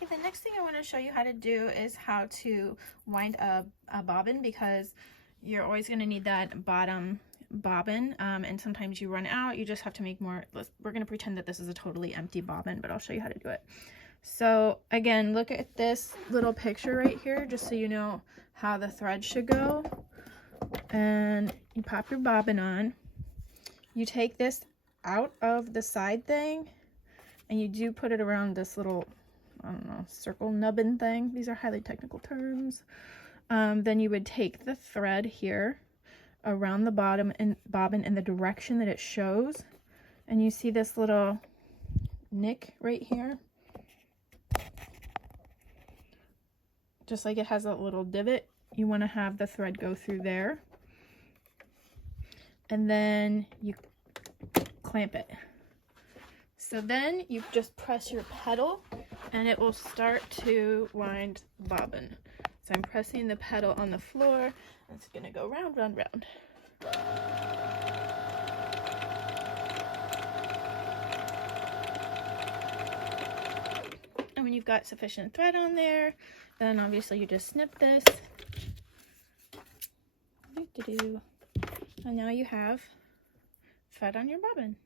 Okay, the next thing I want to show you how to do is how to wind a bobbin, because you're always going to need that bottom bobbin, and sometimes you run out. You just have to make more. We're going to pretend that this is a totally empty bobbin, but I'll show you how to do it. So again, look at this little picture right here, just so you know how the thread should go. And you pop your bobbin on. You take this out of the side thing, and you do put it around this little, I don't know, circle nubbin thing. These are highly technical terms. Then you would take the thread here around the bottom and bobbin in the direction that it shows. And you see this little nick right here. Just like it has a little divot, you want to have the thread go through there. And then you clamp it. So then you just press your pedal and it will start to wind the bobbin. So I'm pressing the pedal on the floor and it's gonna go round, round, round. And when you've got sufficient thread on there, then obviously you just snip this. And now you have thread on your bobbin.